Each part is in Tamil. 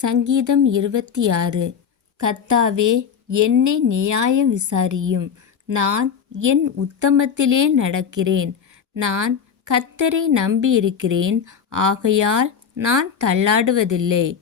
சங்கீதம் 26. கர்த்தாவே, என்னை நியாயம் விசாரியும். நான் என் உத்தமத்திலே நடக்கிறேன். நான் கர்த்தரை நம்பியிருக்கிறேன், ஆகையால் நான் தள்ளாடுவதில்லை.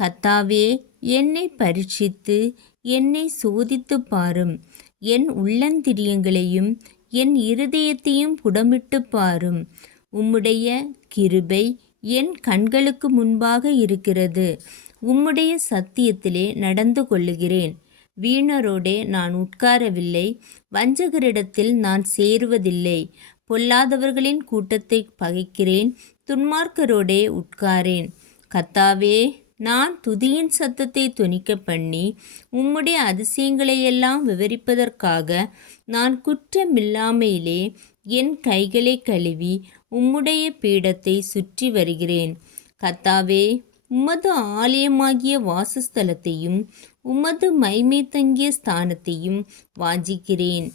கர்த்தாவே, என்னை பரீட்சித்து என்னை சோதித்துப் பாரும். என் உள்ளந்திரியங்களையும் என் இருதயத்தையும் புடமிட்டுப் பாரும். உம்முடைய கிருபை என் கண்களுக்கு முன்பாக இருக்கிறது. உம்முடைய சத்தியத்திலே நடந்து கொள்ளுகிறேன். வீணரோடே நான் உட்காரவில்லை, வஞ்சகரிடத்தில் நான் சேருவதில்லை. பொல்லாதவர்களின் கூட்டத்தை பகைக்கிறேன், துன்மார்க்கரோடே உட்காரேன். கர்த்தாவே, நான் துதியின் சத்தத்தை தொனிக்கப் பண்ணி உம்முடைய அதிசயங்களையெல்லாம் விவரிப்பதற்காக நான் குற்றமில்லாமையிலே என் கைகளை கழுவி உம்முடைய பீடத்தை சுற்றி வருகிறேன். கர்த்தாவே, உமது ஆலயமாகிய வாசஸ்தலத்தையும் உமது மகிமை தங்கிய ஸ்தானத்தையும் வாஞ்சிக்கிறேன்.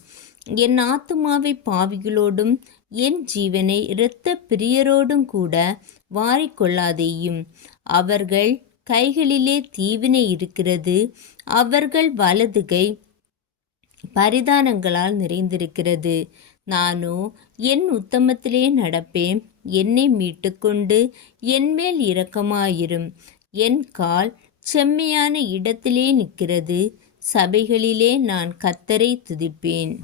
என் ஆத்துமாவை பாவிகளோடும் என் ஜீவனை இரத்த பிரியரோடும் கூட வாரிக்கொள்ளாதேயும். அவர்கள் கைகளிலே தீவினை இருக்கிறது, அவர்கள் வலதுகை பரிதானங்களால் நிறைந்திருக்கிறது. நானோ என் உத்தமத்திலே நடப்பேன். என்னை மீட்டுக்கொண்டு என்மேல் இரக்கமாயிரும். என் கால் செம்மையான இடத்திலே நிற்கிறது. சபைகளிலே நான் கர்த்தரை துதிப்பேன்.